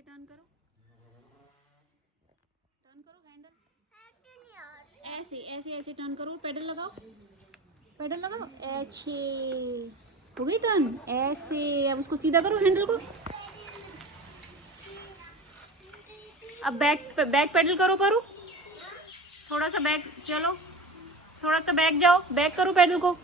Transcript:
ऐसे टर्न करो हैंडल, ऐसे ऐसे ऐसे टर्न करो, पेडल लगाओ ऐसे, हो गई टर्न ऐसे। अब उसको सीधा करो हैंडल को, अब बैक पेडल करो परू, थोड़ा सा बैक चलो, थोड़ा सा बैक जाओ, बैक करो पेडल को।